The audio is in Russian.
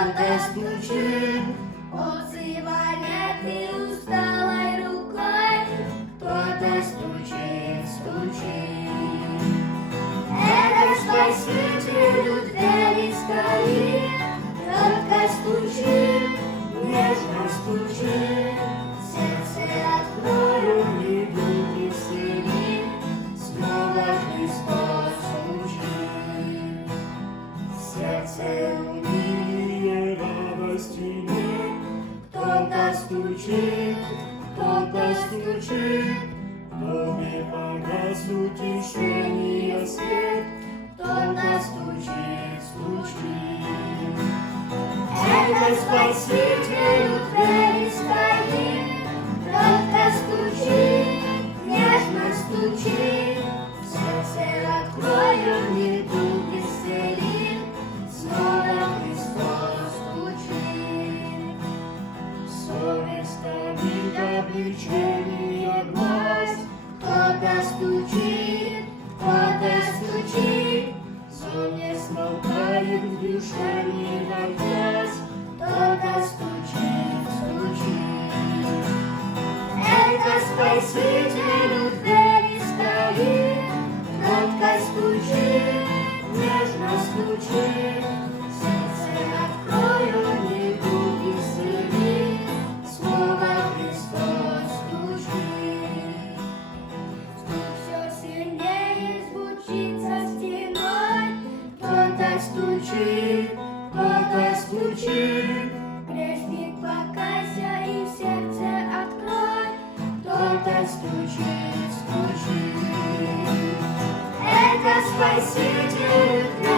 кто-то стучит, отзывая ты усталой рукой, кто-то стучит, стучит. это Спасителю двери скорее, Кротко стучит, нежно стучит, сердце открою, иду исцели, снова Христос стучит. Сердце уныние, радости нет, кто-то стучит, в доме погас утешение свет, кто-то стучит, стучит. это Спасителю двери скорее, кротко стучит, нежно стучит, Сердце открою, недуг исцелит, снова Христос стучит. Совесть обид, обличение, гнось, кто-то стучит, сон не смолкает в душе не войдясь, кто-то стучит, стучит. это Спасителю двери скорее, Кротко стучит, нежно стучит, сердце открою, недуг исцели, снова Христос стучит. стук все сильнее звучит за стеной, Кто-то стучит, грешник, покайся и сердце открой, кто-то стучит, стучит. это Спаситель